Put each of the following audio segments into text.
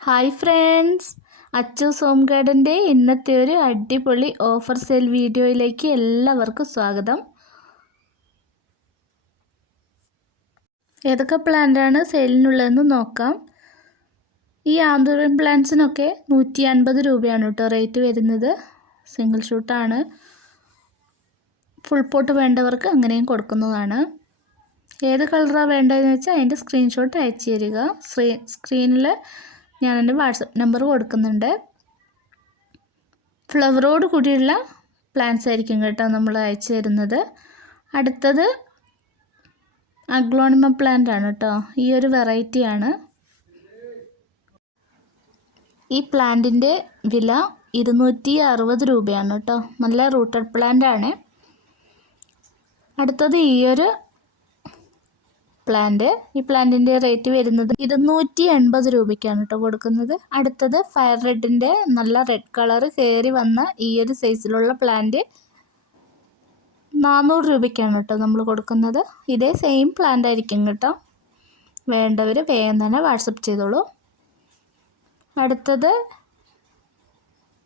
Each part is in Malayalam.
ഹായ് ഫ്രണ്ട്സ് അച്ചു സോം ഗാർഡന്റെ ഇന്നത്തെ ഒരു അടിപൊളി ഓഫർ സെയിൽ വീഡിയോയിലേക്ക് എല്ലാവർക്കും സ്വാഗതം. ഏതൊക്കെ പ്ലാന്റാണ് സെയിലിനുള്ളതെന്ന് നോക്കാം. ഈ ആന്തൂറിയൻ പ്ലാന്റ്സിനൊക്കെ നൂറ്റി അൻപത് രൂപയാണ് കേട്ടോ റേറ്റ് വരുന്നത്. സിംഗിൾ ഷൂട്ടാണ് ഫുൾ പോട്ട് വേണ്ടവർക്ക് അങ്ങനെയും കൊടുക്കുന്നതാണ്. ഏത് കളറാണ് വേണ്ടതെന്ന് വെച്ചാൽ അതിന്റെ സ്ക്രീൻഷോട്ട് അയച്ചു തരിക. സ്ക്രീ സ്ക്രീനിൽ ഞാൻ എന്റെ വാട്സപ്പ് നമ്പർ കൊടുക്കുന്നുണ്ട്. ഫ്ലവറോട് കൂടിയുള്ള പ്ലാന്റ്സ് ആയിരിക്കും കേട്ടോ നമ്മൾ അയച്ചു തരുന്നത്. അടുത്തത് അഗ്ലോണിമ പ്ലാന്റ് ആണ് കേട്ടോ. ഈ ഒരു വെറൈറ്റിയാണ് ഈ പ്ലാന്റിന്റെ വില ഇരുന്നൂറ്റി അറുപത് രൂപയാണ് കേട്ടോ. നല്ല റൂട്ടഡ് പ്ലാന്റ് ആണ്. അടുത്തത് ഈ ഒരു പ്ലാന്റ് ഈ പ്ലാന്റിന്റെ റേറ്റ് വരുന്നത് ഇരുന്നൂറ്റി എൺപത് രൂപയ്ക്കാണ് കേട്ടോ കൊടുക്കുന്നത്. അടുത്തത് ഫയർ റെഡിന്റെ നല്ല റെഡ് കളർ കയറി വന്ന ഈ ഒരു സൈസിലുള്ള പ്ലാന്റ് നാനൂറ് രൂപയ്ക്കാണ് കേട്ടോ നമ്മൾ കൊടുക്കുന്നത്. ഇതേ സെയിം പ്ലാന്റ് ആയിരിക്കും കേട്ടോ വേണ്ടവർ വേഗം തന്നെ വാട്സപ്പ് ചെയ്തോളൂ. അടുത്തത്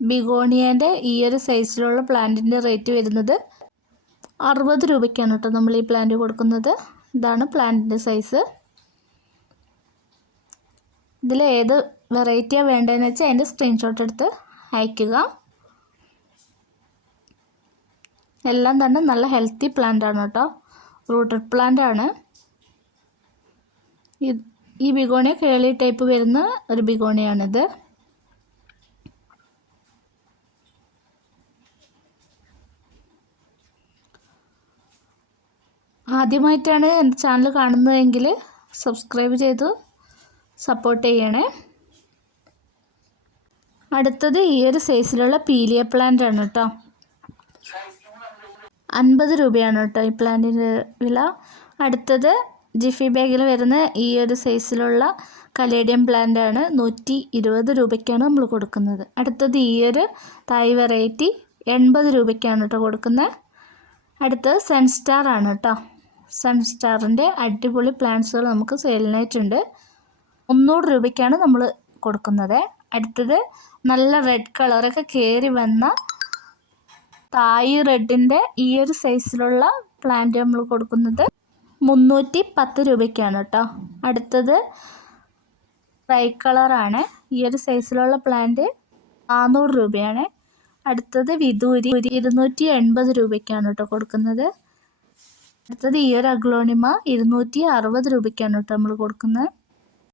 ബിഗോണിയന്റെ ഈ ഒരു സൈസിലുള്ള പ്ലാന്റിന്റെ റേറ്റ് വരുന്നത് അറുപത് രൂപയ്ക്കാണ് കേട്ടോ നമ്മൾ ഈ പ്ലാന്റ് കൊടുക്കുന്നത്. ഇതാണ് പ്ലാന്റിന്റെ സൈസ്. ഇതിൽ ഏത് വെറൈറ്റിയാണ് വേണ്ടതെന്ന് വെച്ചാൽ അതിന്റെ സ്ക്രീൻഷോട്ട് എടുത്ത് അയക്കുക. എല്ലാം തന്നെ നല്ല ഹെൽത്തി പ്ലാന്റ് ആണ് കേട്ടോ. റൂട്ടഡ് പ്ലാന്റ് ആണ്. ഈ ബിഗോണിയ കേളി ടൈപ്പ് വരുന്ന ഒരു ബിഗോണിയാണിത്. ആദ്യമായിട്ടാണ് എന്റെ ചാനൽ കാണുന്നതെങ്കിൽ സബ്സ്ക്രൈബ് ചെയ്ത് സപ്പോർട്ട് ചെയ്യണേ. അടുത്തത് ഈ ഒരു സൈസിലുള്ള പീലിയ പ്ലാന്റ് ആണ് കേട്ടോ. അൻപത് രൂപയാണ് കേട്ടോ ഈ പ്ലാന്റിന്റെ വില. അടുത്തത് ജിഫി ബാഗിൽ വരുന്ന ഈ ഒരു സൈസിലുള്ള കലേഡിയം പ്ലാന്റ് ആണ്. നൂറ്റി ഇരുപത് രൂപയ്ക്കാണ് നമ്മൾ കൊടുക്കുന്നത്. അടുത്തത് ഈ ഒരു തായ് വെറൈറ്റി എൺപത് രൂപയ്ക്കാണ് കേട്ടോ കൊടുക്കുന്നത്. അടുത്തത് സൺസ്റ്റാർ ആണ് കേട്ടോ. സൺസ്റ്റാറിന്റെ അടിപൊളി പ്ലാന്റ്സുകൾ നമുക്ക് സെയിലിനായിട്ടുണ്ട്. മുന്നൂറ് രൂപയ്ക്കാണ് നമ്മൾ കൊടുക്കുന്നത്. അടുത്തത് നല്ല റെഡ് കളറൊക്കെ കയറി വന്ന തായ് റെഡിന്റെ ഈ ഒരു സൈസിലുള്ള പ്ലാന്റ് നമ്മൾ കൊടുക്കുന്നത് മുന്നൂറ്റി പത്ത് രൂപയ്ക്കാണ് കേട്ടോ. അടുത്തത് ട്രൈ കളറാണ് ഈ ഒരു സൈസിലുള്ള പ്ലാന്റ് നാനൂറ് രൂപയാണ്. അടുത്തത് വിദൂരി ഇരുന്നൂറ്റി എൺപത് രൂപയ്ക്കാണ് കേട്ടോ കൊടുക്കുന്നത്. അടുത്തത് ഈ ഒരു അഗ്ലോണിമ ഇരുന്നൂറ്റി അറുപത് രൂപയ്ക്കാണ് കേട്ടോ നമ്മൾ കൊടുക്കുന്നത്.